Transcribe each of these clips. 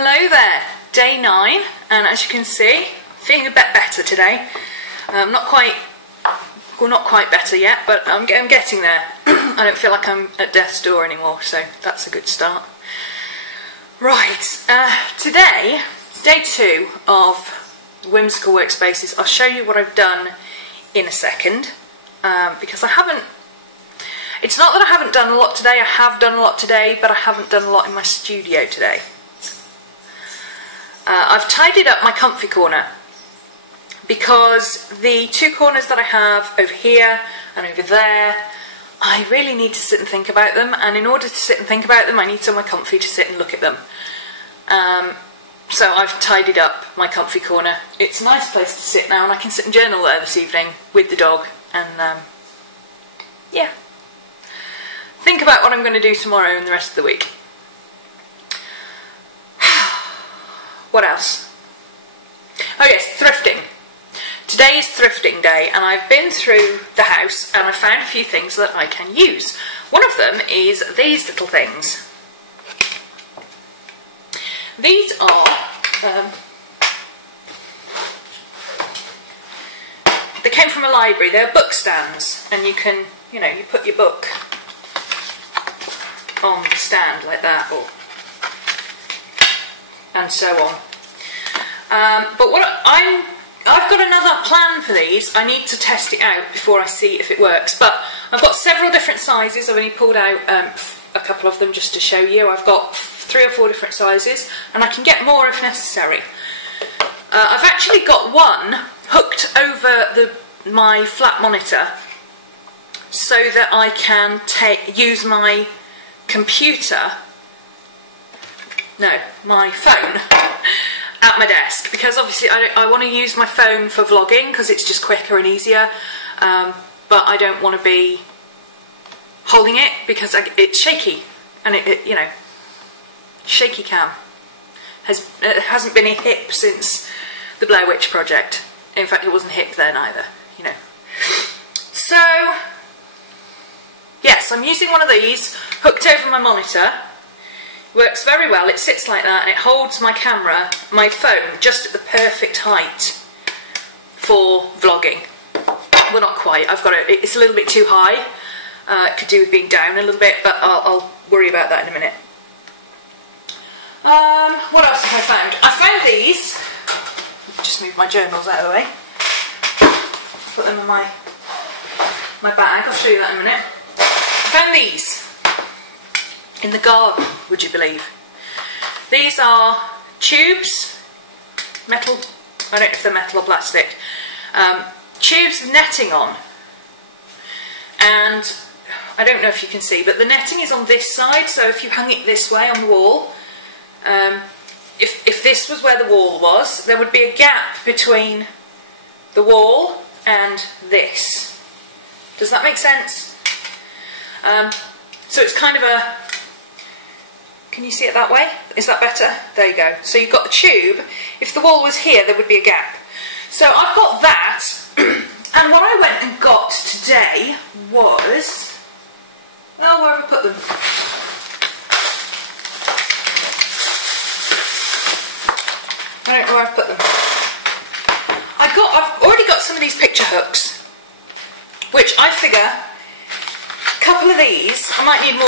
Hello there, day 9, and as you can see, feeling a bit better today. Not quite better yet, but I'm getting there. I don't feel like I'm at death's door anymore, so that's a good start. Right, today, day 2 of Whimsical Workspaces. I'll show you what I've done in a second, because it's not that I haven't done a lot today, I have done a lot today, but I haven't done a lot in my studio today. I've tidied up my comfy corner because the 2 corners that I have over here and over there, I really need to sit and think about them, and in order to sit and think about them I need somewhere comfy to sit and look at them. So I've tidied up my comfy corner. It's a nice place to sit now, and I can sit and journal there this evening with the dog and yeah, think about what I'm going to do tomorrow and the rest of the week. What else? Oh yes, thrifting. Today is thrifting day, and I've been through the house and I found a few things that I can use. One of them is these little things. These are, they came from a library. They're book stands, and you can, you put your book on the stand like that, and so on. But I've got another plan for these. I need to test it out before I see if it works. But I've got several different sizes. I've only pulled out a couple of them just to show you. I've got 3 or 4 different sizes, and I can get more if necessary. I've actually got one hooked over my flat monitor so that I can use my computer, my phone, at my desk, because obviously I want to use my phone for vlogging because it's just quicker and easier, but I don't want to be holding it because it's shaky, and shaky cam hasn't been a hip since the Blair Witch Project. In fact, it wasn't hip then either, So yes, I'm using one of these hooked over my monitor. Works very well. It sits like that and it holds my camera, my phone, just at the perfect height for vlogging. Well, not quite. It's a little bit too high. It could do with being down a little bit, but I'll worry about that in a minute. What else have I found? I found these. Just move my journals out of the way. Put them in my bag. I'll show you that in a minute. I found these in the garden, would you believe? These are tubes, metal, I don't know if they're metal or plastic, tubes with netting on, and I don't know if you can see, but the netting is on this side, so if you hung it this way on the wall, if this was where the wall was, there would be a gap between the wall and this. Does that make sense? So it's kind of a... Can you see it that way? Is that better? There you go. So you've got the tube. If the wall was here, there would be a gap. So I've got that. And what I went and got today was... Oh, where have I put them? I don't know where I've put them. I've already got some of these picture hooks, which I figure a couple of these, I might need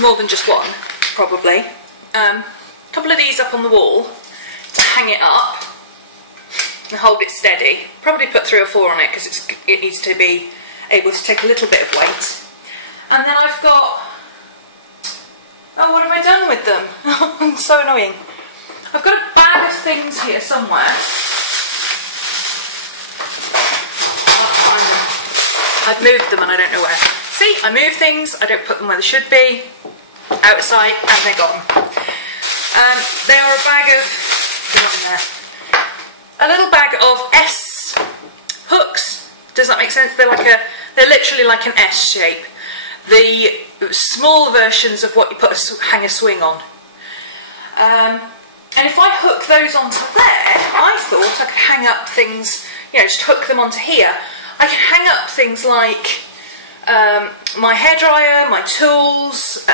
more than just one, probably. A couple of these up on the wall to hang it up and hold it steady. Probably put 3 or 4 on it because it needs to be able to take a little bit of weight. And then I've got... Oh, what have I done with them? It's so annoying. I've got a bag of things here somewhere. I've moved them and I don't know where. See, I move things, I don't put them where they should be, out of sight, and they're gone. They are a bag of, a little bag of S hooks. Does that make sense? They're literally like an S shape. The small versions of what you hang a swing on. And if I hook those onto there, I thought I could hang up things, just hook them onto here. I can hang up things like my hairdryer, my tools,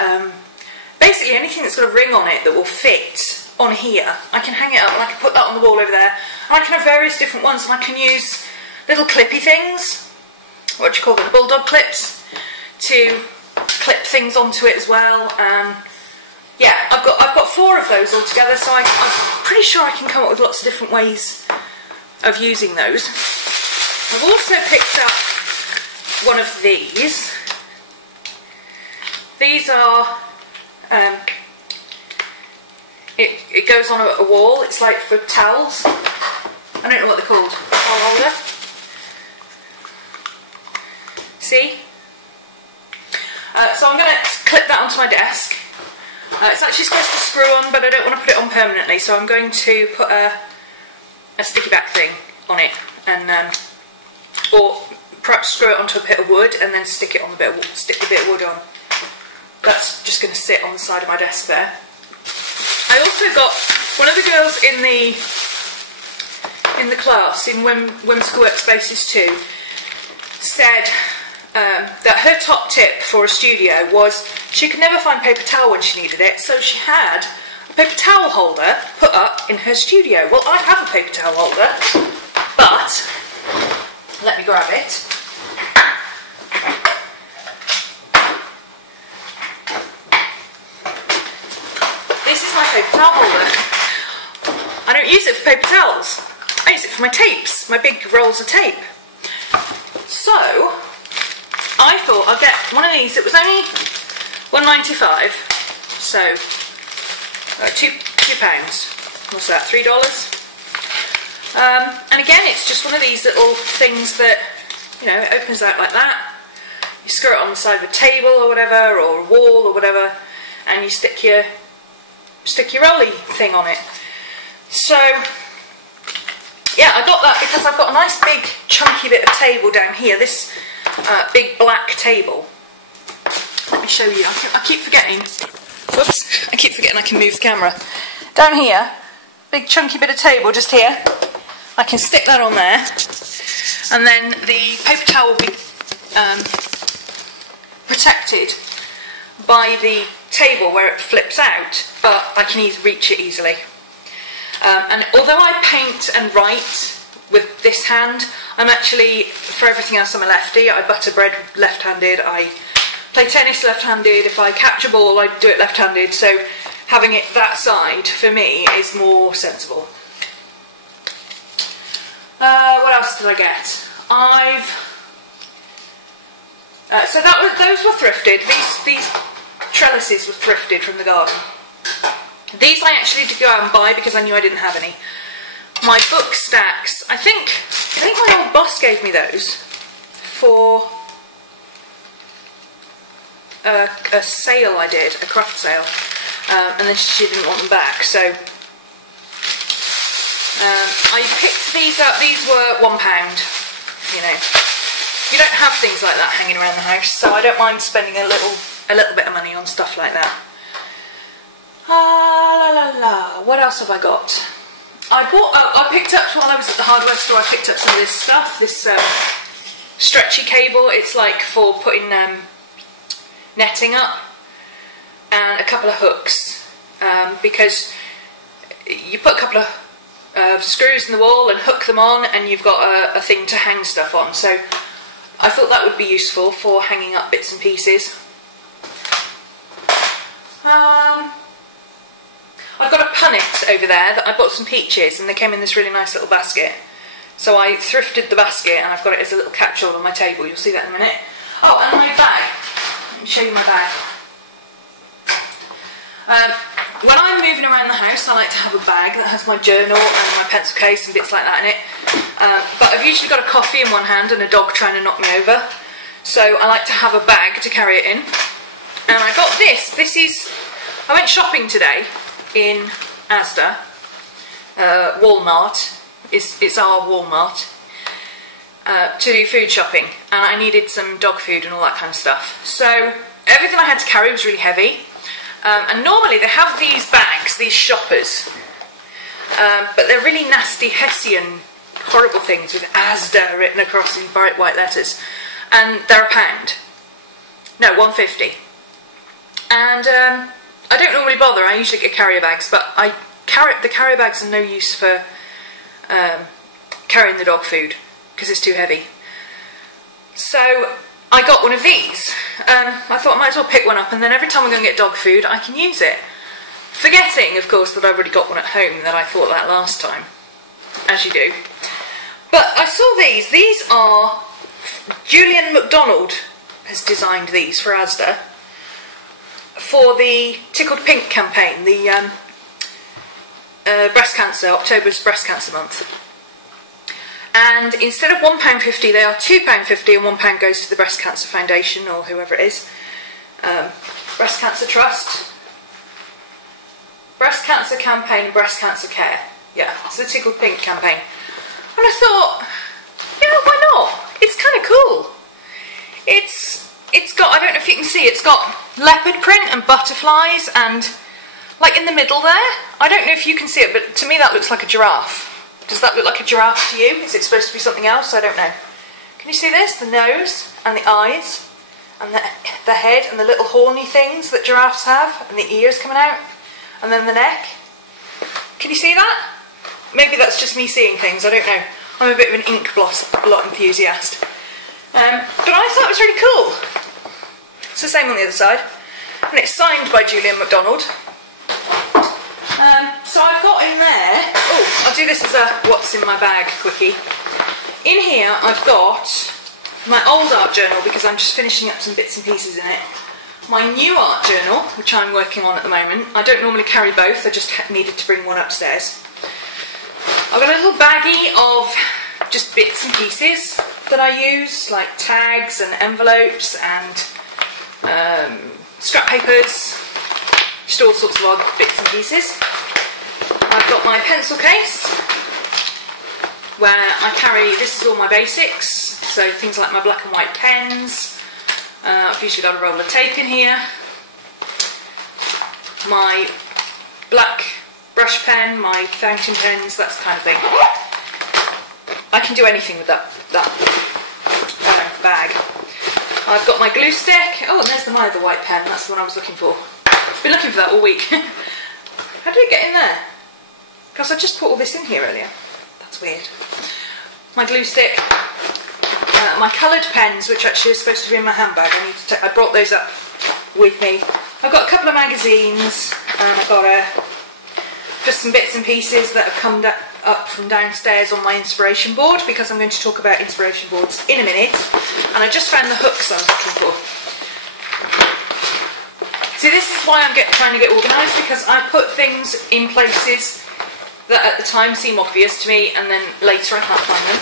basically anything that's got a ring on it that will fit on here. I can hang it up and I can put that on the wall over there. And I can have various different ones, and I can use little clippy things, what do you call them, bulldog clips, to clip things onto it as well. Yeah, I've got 4 of those altogether, so I'm pretty sure I can come up with lots of different ways of using those. I've also picked up one of these. These are, it goes on a wall. It's like for towels. I don't know what they're called. Towel holder. See? So I'm going to clip that onto my desk. It's actually supposed to screw on, but I don't want to put it on permanently, so I'm going to put a sticky back thing on it, and or perhaps screw it onto a bit of wood and then stick the bit of wood on. That's just going to sit on the side of my desk there. I also got one of the girls in the class in WhimWorks2 said that her top tip for a studio was she could never find paper towel when she needed it, so she had a paper towel holder put up in her studio. Well, I have a paper towel holder, but let me grab it. This is my paper towel holder. I don't use it for paper towels. I use it for my tapes, my big rolls of tape. So I thought I'd get one of these. It was only £1.95, so £2. What's that? $3. And again, it's just one of these little things that, you know, it opens out like that. You screw it on the side of a table or whatever, or a wall or whatever, and you stick your rolly thing on it. So yeah, I got that because I've got a nice big chunky bit of table down here. This big black table. Let me show you. I keep forgetting. Whoops! I keep forgetting I can move the camera. Down here, big chunky bit of table just here. I can stick that on there, and then the paper towel will be protected by the table where it flips out, but I can reach it easily. And although I paint and write with this hand, I'm actually, for everything else, I'm a lefty. I butter bread left-handed, I play tennis left-handed, if I catch a ball I do it left-handed, so having it that side for me is more sensible. What else did I get? So those were thrifted. These trellises were thrifted from the garden. These I actually did go out and buy because I knew I didn't have any. My book stacks, I think my old boss gave me those for a sale I did, a craft sale, and then she didn't want them back, so I picked these up. These were £1, you know. You don't have things like that hanging around the house, so I don't mind spending a little bit of money on stuff like that. What else have I got? I picked up, while I was at the hardware store, I picked up some of this stuff, this stretchy cable. It's like for putting netting up, and a couple of hooks, because you put a couple of screws in the wall and hook them on, and you've got a thing to hang stuff on. So I thought that would be useful for hanging up bits and pieces. I've got a punnet over there that I bought some peaches, and they came in this really nice little basket. So I thrifted the basket, and I've got it as a little catch-all on my table. You'll see that in a minute. Oh, and my bag. Let me show you my bag. When I'm moving around the house, I like to have a bag that has my journal and my pencil case and bits like that in it. But I've usually got a coffee in one hand and a dog trying to knock me over. So I like to have a bag to carry it in. And I got this. This is... I went shopping today in Asda, Walmart, it's our Walmart, to do food shopping, and I needed some dog food and all that kind of stuff. So everything I had to carry was really heavy, and normally they have these bags, these shoppers, but they're really nasty Hessian, horrible things with Asda written across in bright white letters, and they're £1. No, £1.50. And I don't normally bother. I usually get carrier bags, but I carry bags are no use for carrying the dog food because it's too heavy. So I got one of these. I thought I might as well pick one up, and then every time I go and get dog food I can use it. Forgetting, of course, that I've already got one at home, that I thought that last time, as you do. But I saw these. These are, Julian McDonald has designed these for Asda for the Tickled Pink campaign, the breast cancer, October's breast cancer month. And instead of £1.50, they are £2.50, and £1 goes to the Breast Cancer Foundation, or whoever it is. Breast Cancer Trust. Breast Cancer Campaign, Breast Cancer Care. Yeah, it's the Tickled Pink campaign. And I thought, you know, why not? It's kind of cool. It's got, I don't know if you can see, it's got leopard print and butterflies, and like in the middle there, I don't know if you can see it, but to me that looks like a giraffe. Does that look like a giraffe to you? Is it supposed to be something else? I don't know. Can you see this? The nose and the eyes and the head and the little horny things that giraffes have, and the ears coming out, and then the neck. Can you see that? Maybe that's just me seeing things, I don't know. I'm a bit of an ink blot enthusiast. But I thought it was really cool. It's the same on the other side. And it's signed by Julian McDonald. So I've got in there, oh, I'll do this as a what's in my bag quickie. In here I've got my old art journal, because I'm just finishing up some bits and pieces in it. My new art journal, which I'm working on at the moment. I don't normally carry both, I just needed to bring one upstairs. I've got a little baggie of just bits and pieces that I use, like tags and envelopes and scrap papers, just all sorts of odd bits and pieces. I've got my pencil case where I carry, this is all my basics, so things like my black and white pens. I've usually got a roll of tape in here, my black brush pen, my fountain pens, that kind of thing. I can do anything with that bag. I've got my glue stick. Oh, and there's my other white pen, that's the one I was looking for. I've been looking for that all week. How did it get in there? Because I just put all this in here earlier. That's weird. My glue stick, my coloured pens, which actually are supposed to be in my handbag. I brought those up with me. I've got a couple of magazines, and I've got just some bits and pieces that have come up from downstairs on my inspiration board, because I'm going to talk about inspiration boards in a minute. And I just found the hooks I was looking for. See, this is why I'm trying to get organised, because I put things in places that at the time seem obvious to me, and then later I can't find them.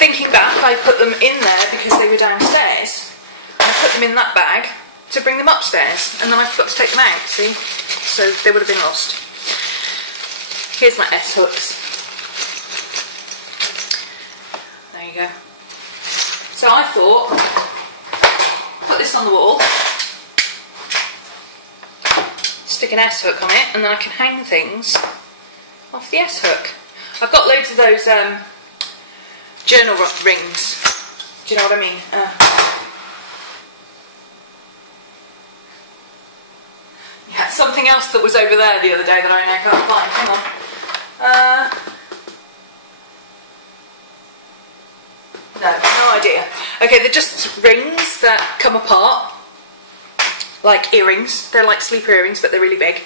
Thinking back, I put them in there because they were downstairs. I put them in that bag to bring them upstairs, and then I forgot to take them out, see? So they would have been lost. Here's my S hooks. There you go. So I thought, put this on the wall, stick an S hook on it, and then I can hang things off the S hook. I've got loads of those journal rings. Do you know what I mean? Yeah, something else that was over there the other day that I now can't find. Hang on. No idea. Okay, they're just rings that come apart, like earrings. They're like sleeper earrings, but they're really big.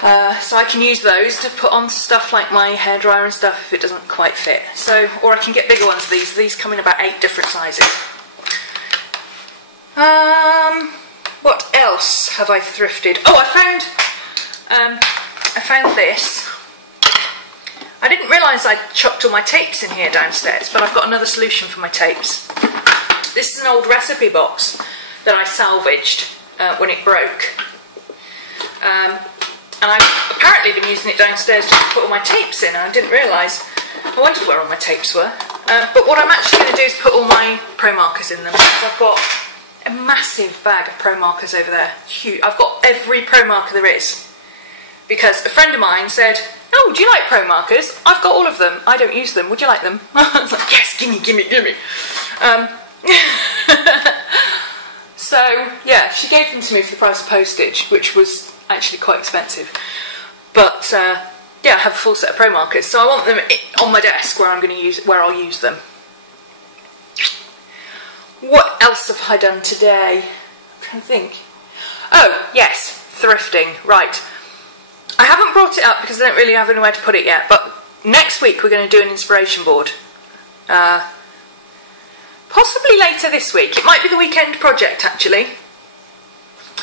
So I can use those to put on stuff like my hairdryer and stuff if it doesn't quite fit. So, or I can get bigger ones of these. These come in about 8 different sizes. What else have I thrifted? Oh, I found this. I didn't realise I'd chucked all my tapes in here downstairs, but I've got another solution for my tapes. This is an old recipe box that I salvaged when it broke. And I've apparently been using it downstairs just to put all my tapes in, and I didn't realise. I wondered where all my tapes were. But what I'm actually going to do is put all my pro markers in them, because I've got a massive bag of pro markers over there. Huge. I've got every pro marker there is. Because a friend of mine said, "Oh, do you like pro markers? I've got all of them. I don't use them. Would you like them?" I was like, "Yes, gimme, gimme, gimme." So, yeah, she gave them to me for the price of postage, which was actually quite expensive. But yeah, I have a full set of pro markers, so I want them on my desk where I'll use them. What else have I done today? I'm trying to think. Oh yes, thrifting. Right. I haven't brought it up because I don't really have anywhere to put it yet, but next week we're going to do an inspiration board. Possibly later this week. It might be the weekend project actually,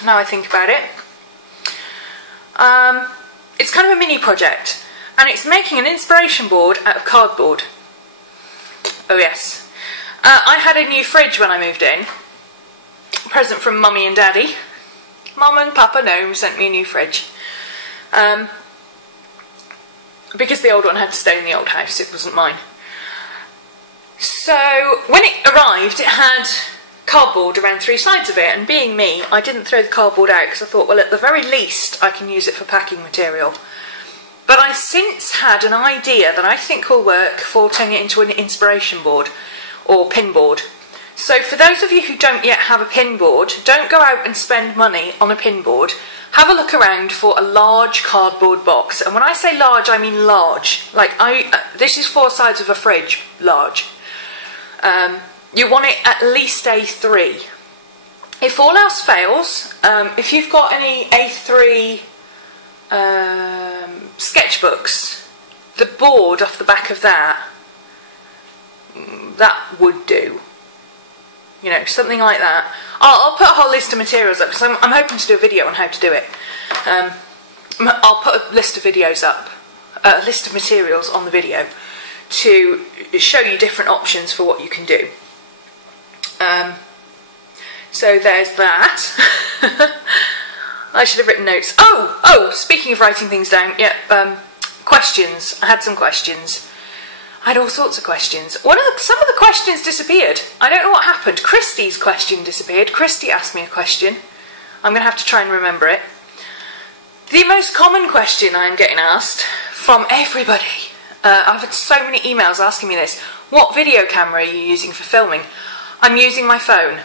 now I think about it. It's kind of a mini project, and it's making an inspiration board out of cardboard. Oh yes. I had a new fridge when I moved in. A present from Mummy and Daddy. Mum and Papa Gnome sent me a new fridge. Because the old one had to stay in the old house, it wasn't mine. So when it arrived, it had cardboard around 3 sides of it, and being me, I didn't throw the cardboard out because I thought, well, at the very least I can use it for packing material. But I since had an idea that I think will work for turning it into an inspiration board or pin board. So for those of you who don't yet have a pin board, don't go out and spend money on a pin board. Have a look around for a large cardboard box, and when I say large, I mean large. Like this is 4 sides of a fridge, large. You want it at least A3. If all else fails, if you've got any A3 sketchbooks, the board off the back of that would do. You know, something like that. I'll put a whole list of materials up, because I'm hoping to do a video on how to do it. I'll put a list of videos up, a list of materials on the video to show you different options for what you can do. So there's that. I should have written notes. Oh, speaking of writing things down, yeah, questions. I had some questions. I had all sorts of questions. Some of the questions disappeared. I don't know what happened. Christy's question disappeared. Christy asked me a question. I'm going to have to try and remember it. The most common question I'm getting asked from everybody, I've had so many emails asking me this. What video camera are you using for filming? I'm using my phone.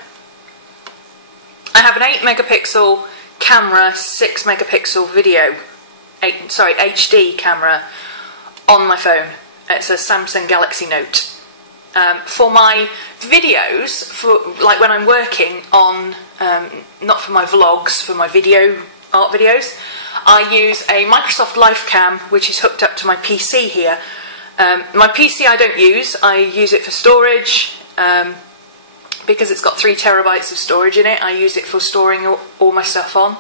I have an 8 megapixel camera, 6 megapixel video, HD camera on my phone. It's a Samsung Galaxy Note. For my videos, for like when I'm working on, not for my vlogs, for my art videos, I use a Microsoft LifeCam, which is hooked up to my PC here. My PC I don't use. I use it for storage, because it's got 3 terabytes of storage in it. I use it for storing all my stuff on.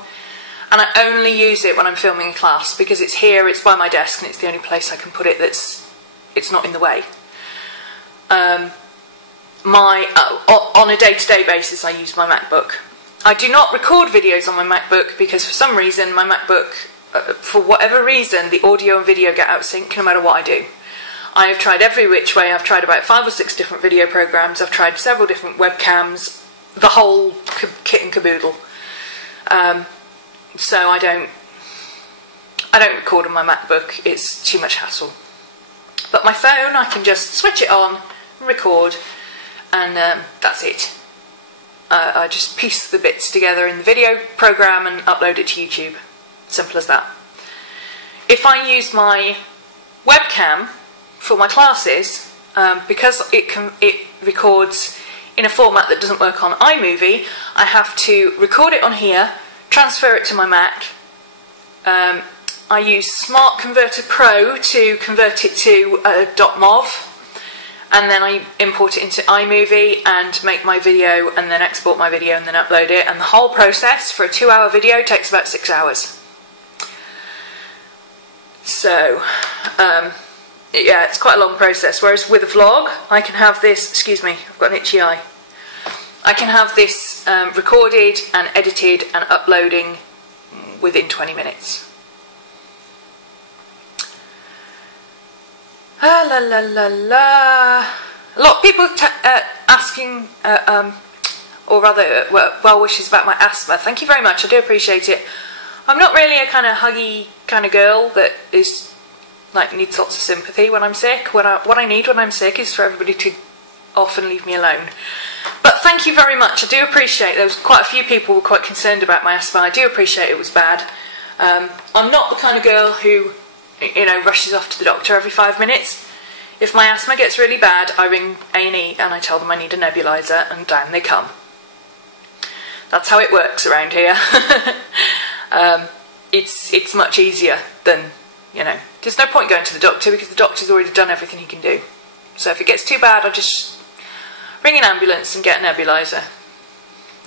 And I only use it when I'm filming a class, because it's here, it's by my desk, and it's the only place I can put it it's not in the way. On a day-to-day basis, I use my MacBook. I do not record videos on my MacBook because for some reason my MacBook, for whatever reason, the audio and video get out of sync no matter what I do. I have tried every which way. I've tried about 5 or 6 different video programs. I've tried several different webcams, the whole kit and caboodle. So I don't record on my MacBook. It's too much hassle. But my phone, I can just switch it on, record, and that's it. I just piece the bits together in the video program and upload it to YouTube. Simple as that. If I use my webcam for my classes, because it records in a format that doesn't work on iMovie, I have to record it on here, transfer it to my Mac. I use Smart Converter Pro to convert it to .mov, and then I import it into iMovie and make my video, and then export my video and then upload it, and the whole process for a 2-hour video takes about 6 hours. So, yeah, it's quite a long process, whereas with a vlog, I can have this, excuse me, I've got an itchy eye. I can have this recorded and edited and uploading within 20 minutes. La la la la. A lot of people asking, or rather, well wishes about my asthma. Thank you very much, I do appreciate it. I'm not really a kind of huggy kind of girl that is like needs lots of sympathy when I'm sick. What I need when I'm sick is for everybody to often leave me alone. But thank you very much, I do appreciate there was quite a few people who were quite concerned about my asthma. I do appreciate it was bad. I'm not the kind of girl who, you know, rushes off to the doctor every 5 minutes. If my asthma gets really bad, I ring A&E and I tell them I need a nebuliser, and down they come. That's how it works around here. It's much easier than, you know, there's no point going to the doctor because the doctor's already done everything he can do. So if it gets too bad, I just ring an ambulance and get a nebuliser.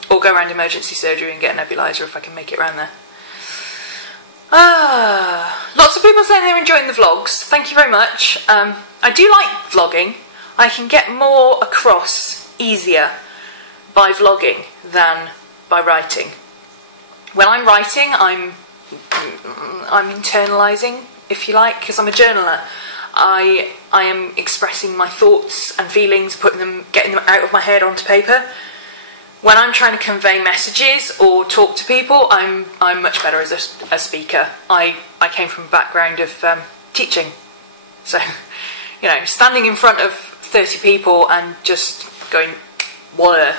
Or go around emergency surgery and get a nebuliser if I can make it around there. Lots of people saying they're enjoying the vlogs. Thank you very much. I do like vlogging. I can get more across easier by vlogging than by writing. When I'm writing, I'm internalising, if you like, because I'm a journaler. I am expressing my thoughts and feelings, getting them out of my head onto paper. When I'm trying to convey messages or talk to people, I'm much better as a speaker. I came from a background of teaching, so, you know, standing in front of 30 people and just going wah,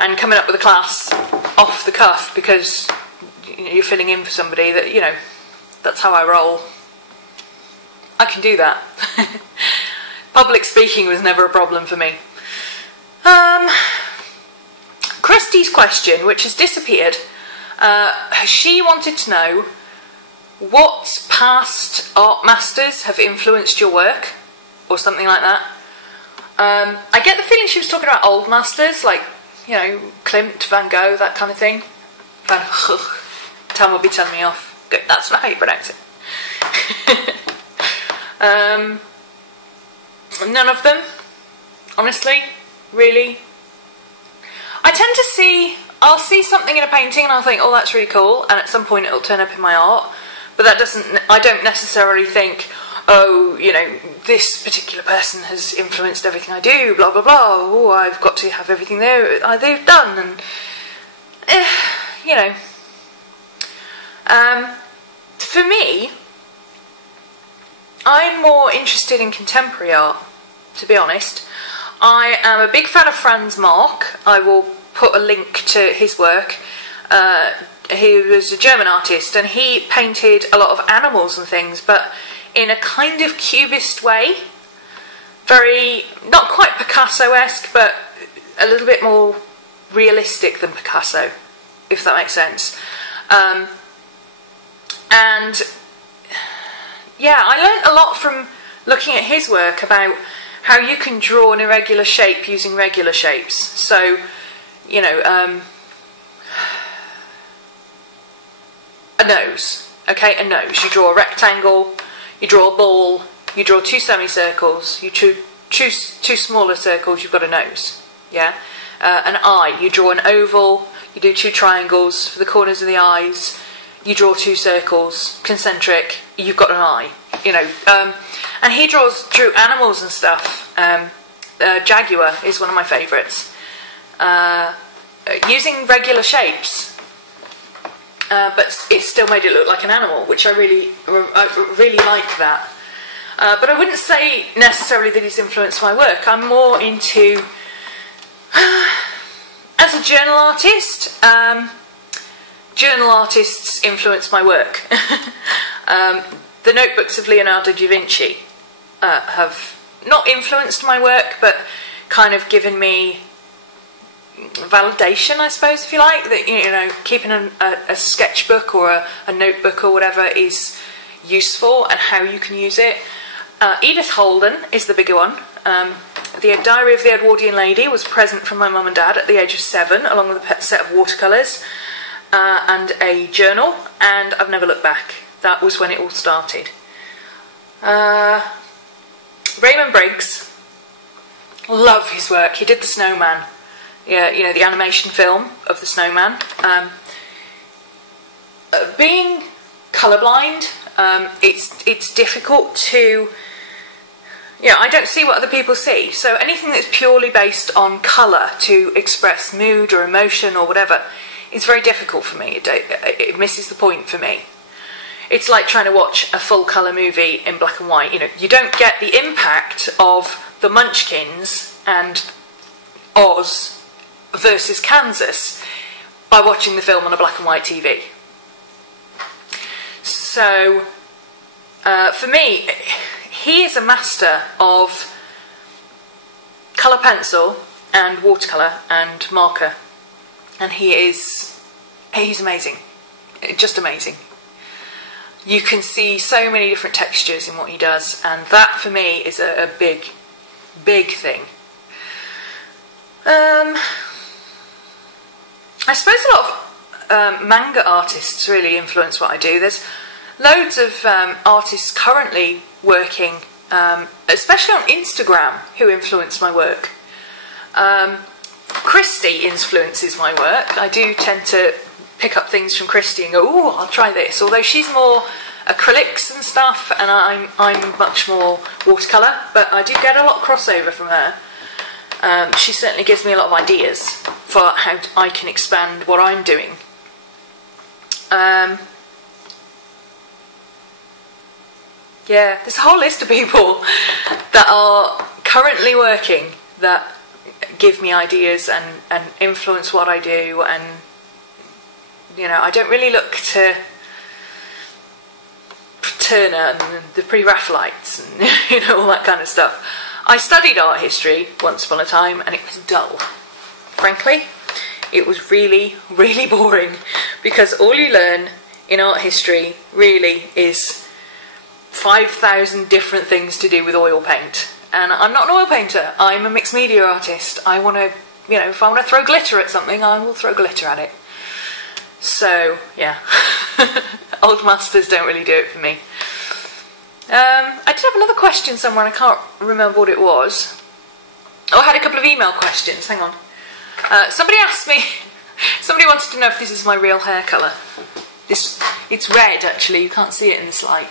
and coming up with a class off the cuff because you're filling in for somebody, that, you know, that's how I roll. I can do that. Public speaking was never a problem for me. Christy's question, which has disappeared, she wanted to know what past art masters have influenced your work, or something like that. I get the feeling she was talking about old masters, like, you know, Klimt, Van Gogh, that kind of thing. Van Gogh. Tom will be telling me off. Good, that's not how you pronounce it. None of them, honestly, really. I tend to I'll see something in a painting and I'll think, oh, that's really cool, and at some point it'll turn up in my art, but I don't necessarily think, oh, you know, this particular person has influenced everything I do, blah, blah, blah, oh, I've got to have everything they've done, and, you know. For me, I'm more interested in contemporary art, to be honest. I am a big fan of Franz Marc. I will put a link to his work. He was a German artist and he painted a lot of animals and things, but in a kind of cubist way. Very, not quite Picasso-esque, but a little bit more realistic than Picasso, if that makes sense. And yeah, I learnt a lot from looking at his work about how you can draw an irregular shape using regular shapes. So, you know, a nose, okay, a nose. You draw a rectangle, you draw a ball, you draw two semicircles, you choose two smaller circles, you've got a nose, yeah? An eye, you draw an oval, you do two triangles for the corners of the eyes, you draw two circles, concentric, you've got an eye, you know. And he drew animals and stuff. Jaguar is one of my favourites. Using regular shapes, but it still made it look like an animal, which I really like that. But I wouldn't say necessarily that he's influenced my work. I'm more into, as a journal artist, journal artists influence my work. The notebooks of Leonardo da Vinci have not influenced my work, but kind of given me validation, I suppose, if you like, that, you know, keeping a sketchbook or a notebook or whatever is useful and how you can use it. Edith Holden is the bigger one. The Diary of the Edwardian Lady was a present from my mum and dad at the age of 7, along with a set of watercolours and a journal, and I've never looked back. That was when it all started. Raymond Briggs, love his work. He did The Snowman. Yeah, you know, the animation film of The Snowman. Being colourblind, it's difficult to... Yeah, I don't see what other people see. So anything that's purely based on colour to express mood or emotion or whatever is very difficult for me. It misses the point for me. It's like trying to watch a full colour movie in black and white. You know, you don't get the impact of the Munchkins and Oz versus Kansas by watching the film on a black and white TV. So for me, he is a master of colour pencil and watercolour and marker, and he's amazing, just amazing. You can see so many different textures in what he does, and that for me is a big thing. I suppose a lot of manga artists really influence what I do. There's loads of artists currently working, especially on Instagram, who influence my work. Christy influences my work. I do tend to pick up things from Christy and go, oh, I'll try this. Although she's more acrylics and stuff, and I'm much more watercolour, but I do get a lot of crossover from her. She certainly gives me a lot of ideas for how I can expand what I'm doing. Yeah, there's a whole list of people that are currently working that give me ideas and influence what I do, and you know, I don't really look to Turner and the Pre-Raphaelites and you know, all that kind of stuff. I studied art history once upon a time, and it was dull. Frankly, it was really boring, because all you learn in art history really is 5,000 different things to do with oil paint. And I'm not an oil painter, I'm a mixed media artist. I want to, you know, if I want to throw glitter at something, I will throw glitter at it. So, yeah, old masters don't really do it for me. I did have another question somewhere, and I can't remember what it was. Oh, I had a couple of email questions, hang on. Somebody asked me, somebody wanted to know if this is my real hair colour. It's red actually, you can't see it in this light.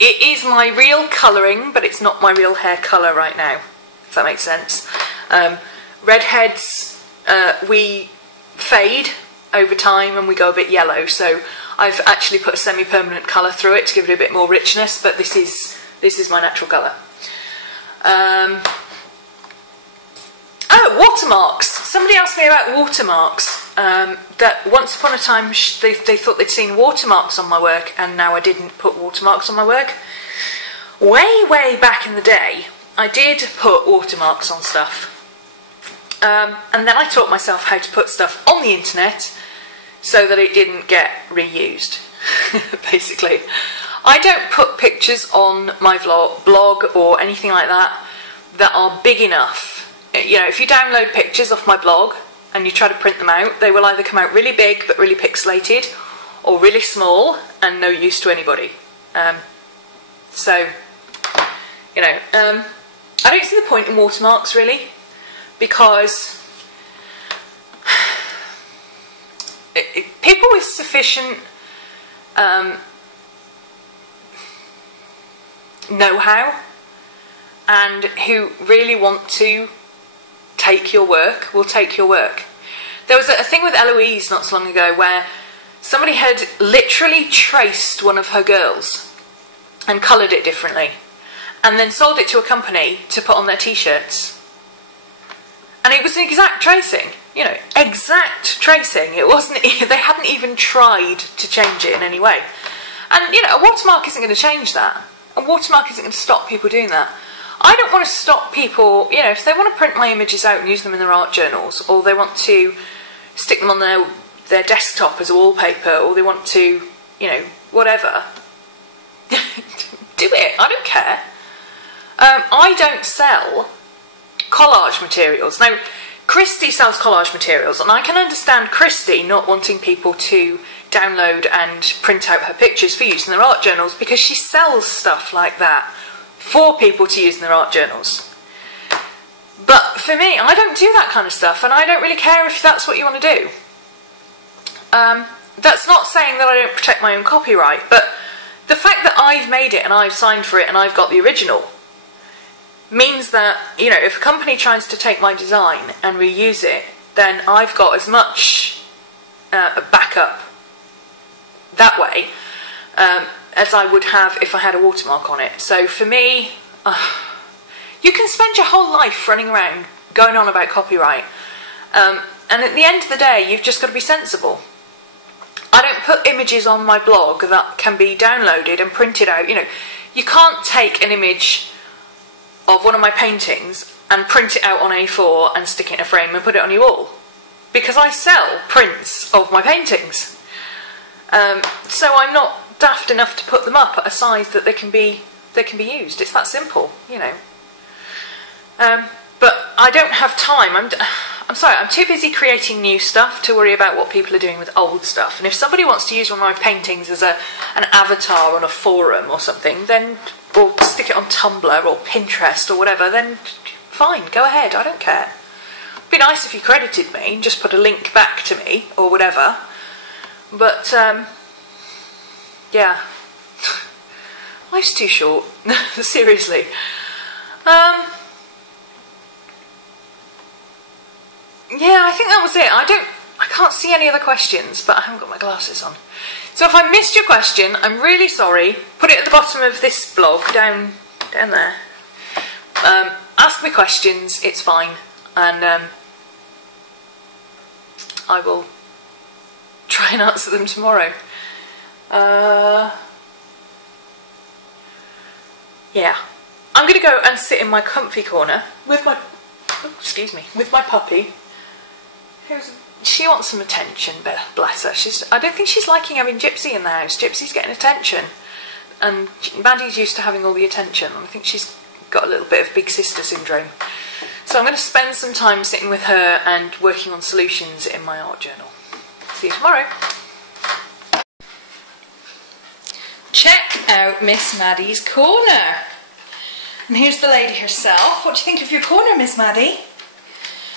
It is my real colouring, but it's not my real hair colour right now, if that makes sense. Redheads, we fade over time and we go a bit yellow, so I've actually put a semi-permanent colour through it to give it a bit more richness, but this is my natural colour. Oh, watermarks. Somebody asked me about watermarks. That once upon a time they thought they'd seen watermarks on my work, and now I didn't put watermarks on my work. Way back in the day, I did put watermarks on stuff. And then I taught myself how to put stuff on the internet so that it didn't get reused, basically. I don't put pictures on my blog or anything like that are big enough. You know, if you download pictures off my blog and you try to print them out, they will either come out really big but really pixelated, or really small and no use to anybody. So, you know, I don't see the point in watermarks really, because people with sufficient know-how and who really want to take your work will take your work. There was a thing with Eloise not so long ago where somebody had literally traced one of her girls and coloured it differently, and then sold it to a company to put on their t-shirts. And it was an exact tracing, you know, exact tracing. It wasn't, they hadn't even tried to change it in any way. And, you know, a watermark isn't going to change that. A watermark isn't going to stop people doing that. I don't want to stop people, you know, if they want to print my images out and use them in their art journals, or they want to stick them on their desktop as a wallpaper, or they want to, you know, whatever, do it. I don't care. I don't sell collage materials. Now, Christy sells collage materials, and I can understand Christy not wanting people to download and print out her pictures for use in their art journals, because she sells stuff like that for people to use in their art journals. But for me, I don't do that kind of stuff, and I don't really care if that's what you want to do. That's not saying that I don't protect my own copyright, but the fact that I've made it and I've signed for it and I've got the original means that, you know, if a company tries to take my design and reuse it, then I've got as much backup that way as I would have if I had a watermark on it. So for me, you can spend your whole life running around going on about copyright, and at the end of the day you've just got to be sensible. I don't put images on my blog that can be downloaded and printed out. You know, you can't take an image of one of my paintings and print it out on A4 and stick it in a frame and put it on your wall, because I sell prints of my paintings. So I'm not daft enough to put them up at a size that they can be used. It's that simple, you know. But I don't have time. I'm sorry, I'm too busy creating new stuff to worry about what people are doing with old stuff. And if somebody wants to use one of my paintings as an avatar on a forum or something, then, or stick it on Tumblr or Pinterest or whatever, then fine, go ahead, I don't care. It'd be nice if you credited me and just put a link back to me or whatever. But, yeah. Life's too short, seriously. Yeah, I think that was it. I can't see any other questions, but I haven't got my glasses on. So if I missed your question, I'm really sorry. Put it at the bottom of this blog, down there. Ask me questions, it's fine. And I will try and answer them tomorrow. Yeah. I'm going to go and sit in my comfy corner with my, with my puppy. She wants some attention, bless her. I don't think she's liking having Gypsy in the house. Gypsy's getting attention, and Maddie's used to having all the attention. I think she's got a little bit of big sister syndrome. So I'm going to spend some time sitting with her and working on solutions in my art journal. See you tomorrow. Check out Miss Maddie's corner. And here's the lady herself. What do you think of your corner, Miss Maddie?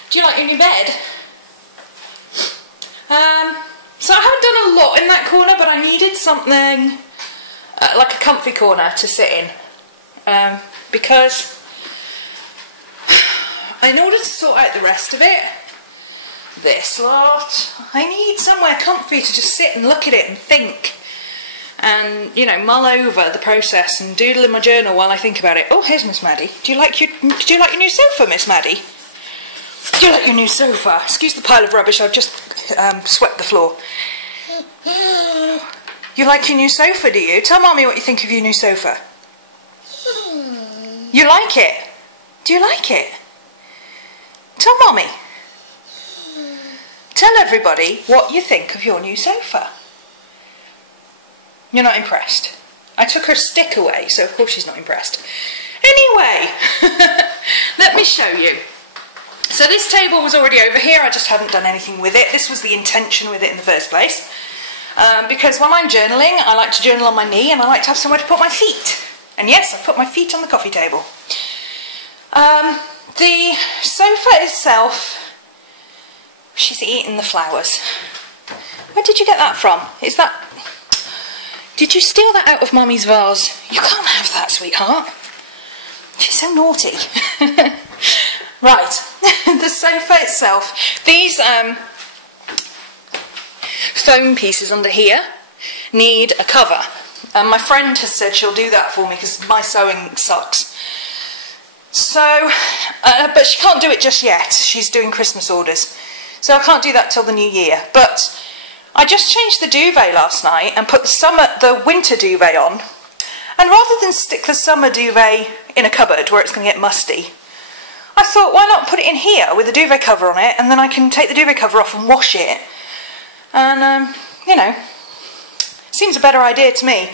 Do you like your new bed? So I haven't done a lot in that corner, but I needed something like a comfy corner to sit in, because in order to sort out the rest of it, this lot, I need somewhere comfy to just sit and look at it and think, and, you know, mull over the process and doodle in my journal while I think about it. Oh, here's Miss Maddie. Do you like your new sofa, Miss Maddie? Do you like your new sofa? Excuse the pile of rubbish, I've just swept the floor. You like your new sofa, do you? Tell Mommy what you think of your new sofa. You like it? Do you like it? Tell Mommy. Tell everybody what you think of your new sofa. You're not impressed. I took her stick away, so of course she's not impressed. Anyway, let me show you. So this table was already over here, I just hadn't done anything with it. This was the intention with it in the first place. Because when I'm journaling, I like to journal on my knee, and I like to have somewhere to put my feet. And yes, I've put my feet on the coffee table. The sofa itself, she's eating the flowers. Where did you get that from? Is that... Did you steal that out of Mommy's vase? You can't have that, sweetheart. She's so naughty. Right, the sofa itself. These foam pieces under here need a cover. And my friend has said she'll do that for me because my sewing sucks. So, but she can't do it just yet. She's doing Christmas orders. So I can't do that till the new year. But I just changed the duvet last night and put the winter duvet on. And rather than stick the summer duvet in a cupboard where it's going to get musty, I thought, why not put it in here with a duvet cover on it, and then I can take the duvet cover off and wash it. And, you know, seems a better idea to me.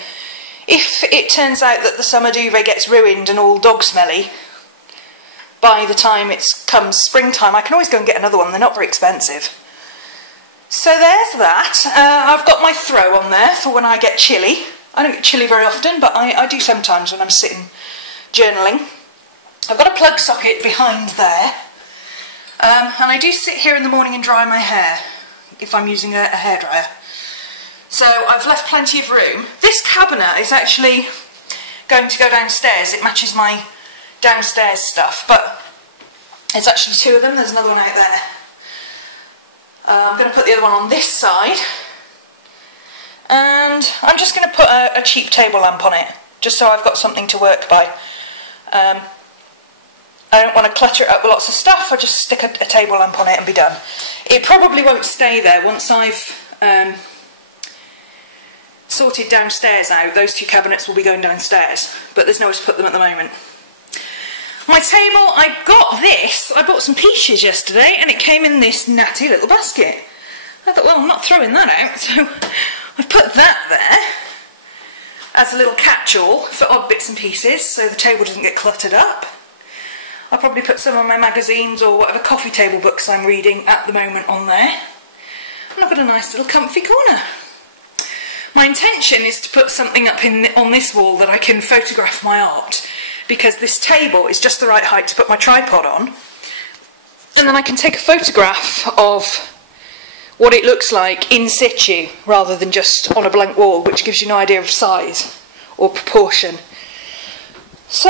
If it turns out that the summer duvet gets ruined and all dog smelly, by the time it comes springtime, I can always go and get another one. They're not very expensive. So there's that. I've got my throw on there for when I get chilly. I don't get chilly very often, but I do sometimes when I'm sitting journaling. I've got a plug socket behind there. And I do sit here in the morning and dry my hair, if I'm using a hairdryer. So I've left plenty of room. This cabinet is actually going to go downstairs. It matches my downstairs stuff, but it's actually two of them. There's another one out there. I'm going to put the other one on this side, and I'm just going to put a cheap table lamp on it, just so I've got something to work by. I don't want to clutter it up with lots of stuff. I'll just stick a table lamp on it and be done. It probably won't stay there once I've sorted downstairs out. Those two cabinets will be going downstairs, but there's nowhere to put them at the moment. My table, I got this. I bought some peaches yesterday and it came in this natty little basket. I thought, well, I'm not throwing that out, so I've put that there as a little catch-all for odd bits and pieces so the table doesn't get cluttered up. I'll probably put some of my magazines or whatever coffee table books I'm reading at the moment on there. And I've got a nice little comfy corner. My intention is to put something up on this wall that I can photograph my art, because this table is just the right height to put my tripod on, and then I can take a photograph of what it looks like in situ rather than just on a blank wall, which gives you an idea of size or proportion. So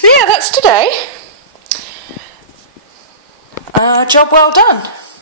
yeah, that's today. Job well done.